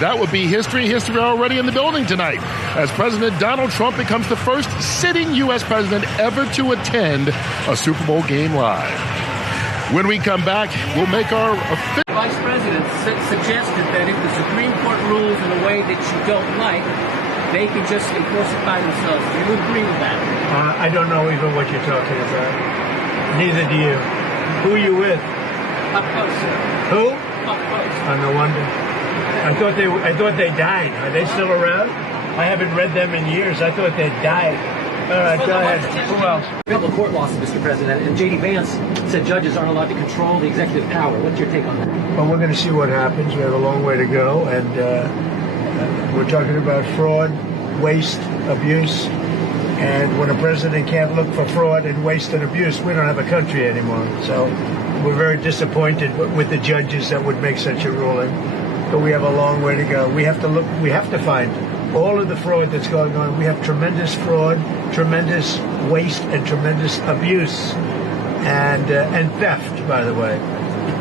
That would be history already in the building tonight, as President Donald Trump becomes the first sitting U.S. president ever to attend a Super Bowl game live. When we come back, we'll make our Vice President suggested that if the Supreme Court rules in a way that you don't like, they can just enforce it by themselves. Do you agree with that? I don't know even what you're talking about. Neither do you. Who are you with? HuffPost, sir. Who? HuffPost. Oh, no wonder. I thought they died. Are they still around? I haven't read them in years. I thought they died. All right, go ahead. Who else? A couple of court losses, Mr. President, and J.D. Vance said judges aren't allowed to control the executive power. What's your take on that? Well, we're going to see what happens. We have a long way to go, and we're talking about fraud, waste, abuse, and when a president can't look for fraud and waste and abuse, we don't have a country anymore. So we're very disappointed with the judges that would make such a ruling, but we have a long way to go. We have to find all of the fraud that's going on. We have tremendous fraud, tremendous waste, and tremendous abuse, and theft, by the way.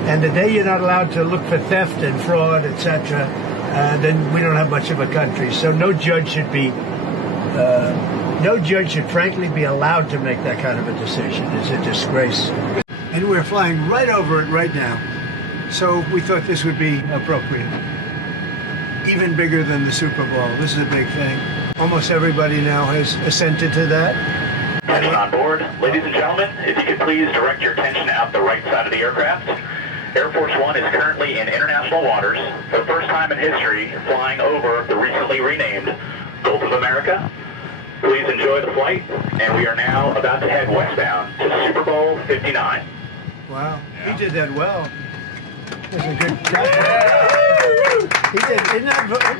And the day you're not allowed to look for theft and fraud, etc., then we don't have much of a country. So no judge should frankly be allowed to make that kind of a decision. It's a disgrace. And we're flying right over it right now. So we thought this would be appropriate. Even bigger than the Super Bowl. This is a big thing. Almost everybody now has assented to that. Attention on board. Ladies and gentlemen, if you could please direct your attention out the right side of the aircraft. Air Force One is currently in international waters for the first time in history, flying over the recently renamed Gulf of America. Please enjoy the flight, and we are now about to head westbound to Super Bowl 59. Wow, he did that well. That's a good job. He did. Isn't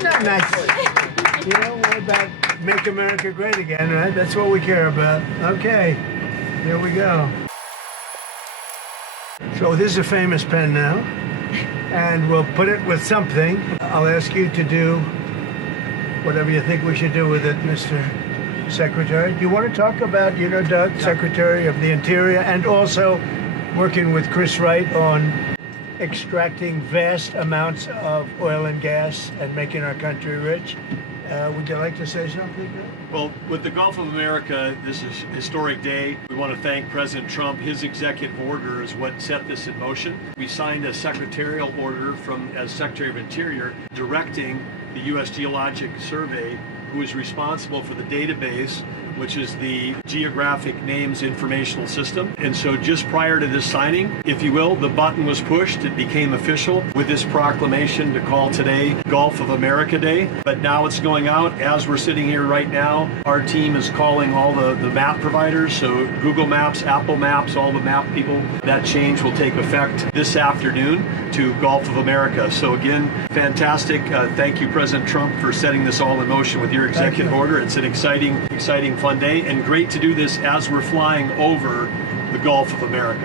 that nice? You know, what about make America great again, right? That's what we care about. Okay, here we go. So this is a famous pen now, and we'll put it with something. I'll ask you to do whatever you think we should do with it, Mr. Secretary. Do you want to talk about, Doug, Secretary of the Interior, and also working with Chris Wright on extracting vast amounts of oil and gas and making our country rich? Would you like to say something? Well, with the Gulf of America, this is a historic day. We want to thank President Trump. His executive order is what set this in motion. We signed a secretarial order as Secretary of Interior directing the U.S. Geologic Survey, who is responsible for the database, which is the Geographic Names Informational System. And so just prior to this signing, if you will, the button was pushed. It became official with this proclamation to call today Gulf of America Day. But now it's going out. As we're sitting here right now, our team is calling all the map providers, so Google Maps, Apple Maps, all the map people. That change will take effect this afternoon to Gulf of America. So again, fantastic. Thank you, President Trump, for setting this all in motion with your executive order. It's an exciting fun day, and great to do this as we're flying over the Gulf of America.